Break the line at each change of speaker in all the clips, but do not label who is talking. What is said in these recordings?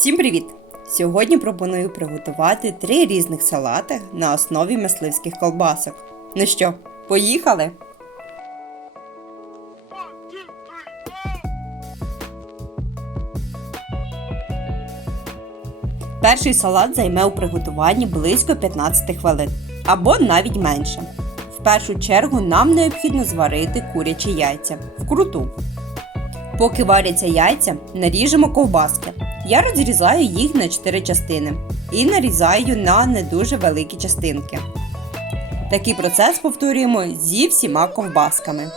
Всім привіт! Сьогодні пропоную приготувати три різних салати на основі мисливських колбасок. Ну що, поїхали? Перший салат займе у приготуванні близько 15 хвилин або навіть менше. В першу чергу нам необхідно зварити курячі яйця вкруту. Поки варяться яйця, наріжемо ковбаски. Я розрізаю їх на 4 частини і нарізаю на не дуже великі частинки. Такий процес повторюємо зі всіма ковбасками.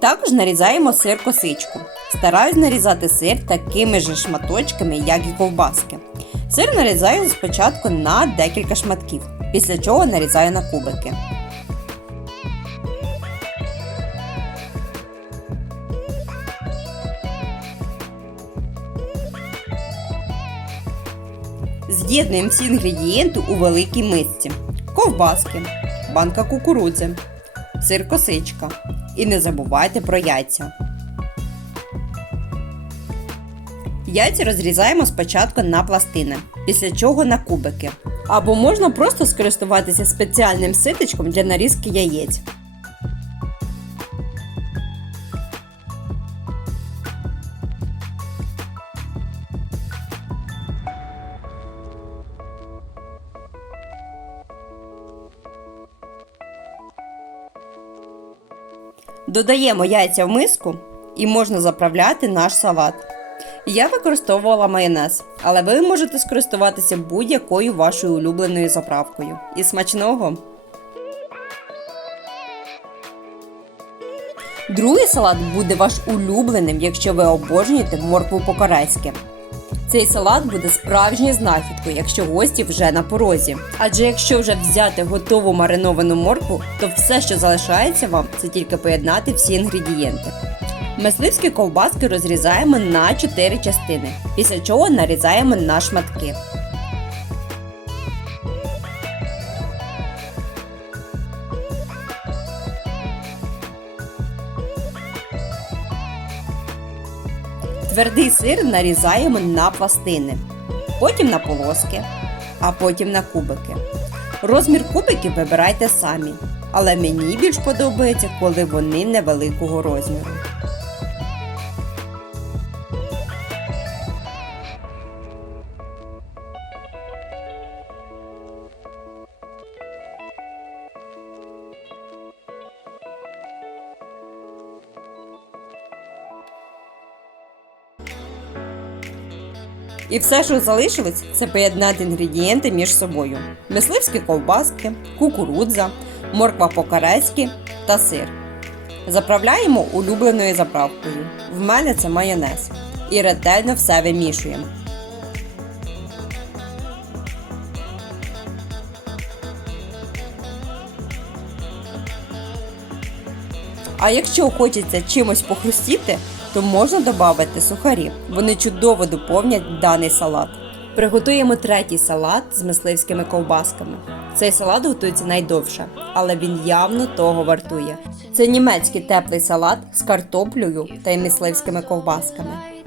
Також нарізаємо сир косичку. Стараюсь нарізати сир такими же шматочками, як і ковбаски. Сир нарізаю спочатку на декілька шматків, після чого нарізаю на кубики. З'єднуємо всі інгредієнти у великій мисці. Ковбаски, банка кукурудзи, сир косичка. І не забувайте про яйця. Яйця розрізаємо спочатку на пластини, після чого на кубики. Або можна просто скористуватися спеціальним ситочком для нарізки яєць. Додаємо яйця в миску і можна заправляти наш салат. Я використовувала майонез, але ви можете скористуватися будь-якою вашою улюбленою заправкою. І смачного! Другий салат буде ваш улюбленим, якщо ви обожнюєте моркву по-корейськи. Цей салат буде справжньою знахідкою, якщо гості вже на порозі. Адже якщо вже взяти готову мариновану моркву, то все, що залишається вам, це тільки поєднати всі інгредієнти. Мисливські ковбаски розрізаємо на 4 частини, після чого нарізаємо на шматки. Твердий сир нарізаємо на пластини, потім на полоски, а потім на кубики. Розмір кубиків вибирайте самі, але мені більш подобається, коли вони невеликого розміру. І все, що залишилось, це поєднати інгредієнти між собою: мисливські ковбаски, кукурудза, морква по-карецьки та сир. Заправляємо улюбленою заправкою. В мене це майонез. І ретельно все вимішуємо. А якщо хочеться чимось похрустіти, то можна додати сухарі. Вони чудово доповнять даний салат. Приготуємо третій салат з мисливськими ковбасками. Цей салат готується найдовше, але він явно того вартує. Це німецький теплий салат з картоплею та мисливськими ковбасками.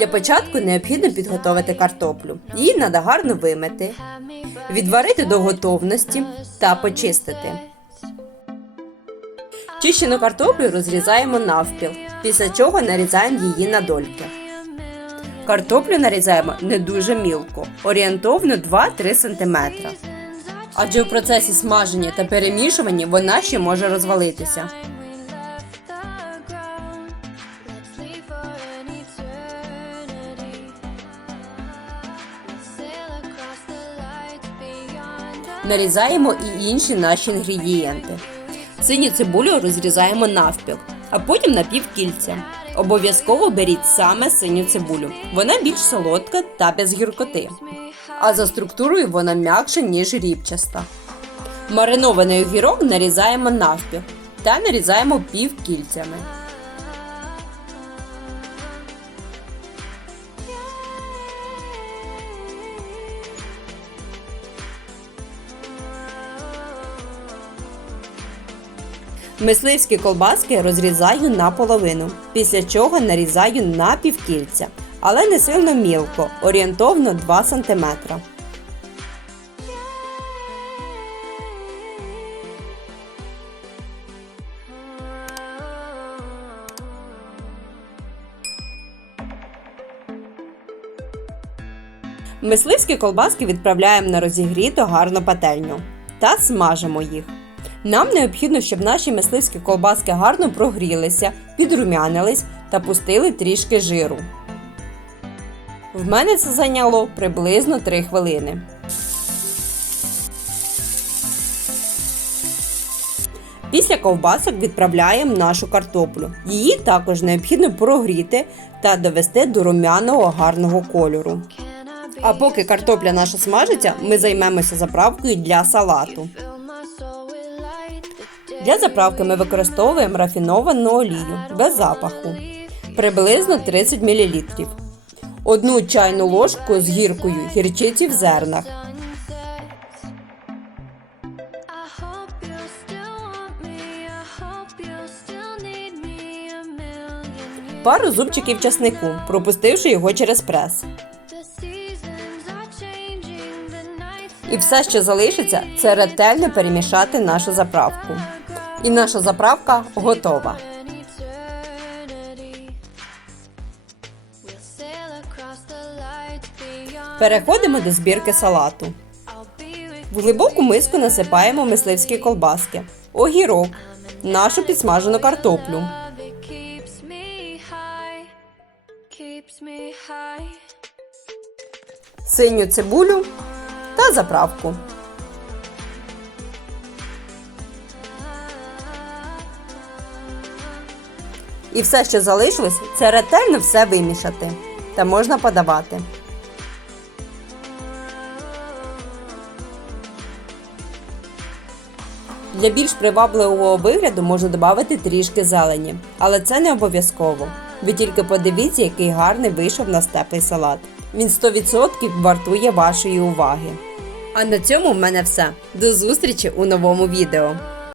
Для початку необхідно підготувати картоплю. Її треба гарно вимити, відварити до готовності та почистити. Чищену картоплю розрізаємо навпіл, після чого нарізаємо її на дольки. Картоплю нарізаємо не дуже мілко, орієнтовно 2-3 см. Адже в процесі смаження та перемішування вона ще може розвалитися. Нарізаємо і інші наші інгредієнти. Синю цибулю розрізаємо навпіл, а потім на півкільця. Обов'язково беріть саме синю цибулю. Вона більш солодка та без гіркоти. А за структурою вона м'якша, ніж рібчаста. Маринований огірок нарізаємо навпіл та нарізаємо півкільцями. Мисливські колбаски розрізаю наполовину, після чого нарізаю на півкільця, але не сильно мілко, орієнтовно 2 см. Мисливські колбаски відправляємо на розігріту гарну пательню та смажимо їх. Нам необхідно, щоб наші мисливські колбаски гарно прогрілися, підрумянились та пустили трішки жиру. В мене це зайняло приблизно 3 хвилини. Після ковбасок відправляємо нашу картоплю. Її також необхідно прогріти та довести до румяного гарного кольору. А поки картопля наша смажиться, ми займемося заправкою для салату. Для заправки ми використовуємо рафіновану олію без запаху, приблизно 30 мл. Одну чайну ложку з гіркою гірчиці в зернах, пару зубчиків часнику, пропустивши його через прес. І все, що залишиться, це ретельно перемішати нашу заправку. І наша заправка готова. Переходимо до збірки салату. В глибоку миску насипаємо мисливські колбаски, огірок, нашу підсмажену картоплю, синю цибулю та заправку. І все, що залишилось, це ретельно все вимішати. Та можна подавати. Для більш привабливого вигляду можна додати трішки зелені, але це не обов'язково. Ви тільки подивіться, який гарний вийшов на теплий салат. Він 100% вартує вашої уваги. А на цьому в мене все. До зустрічі у новому відео.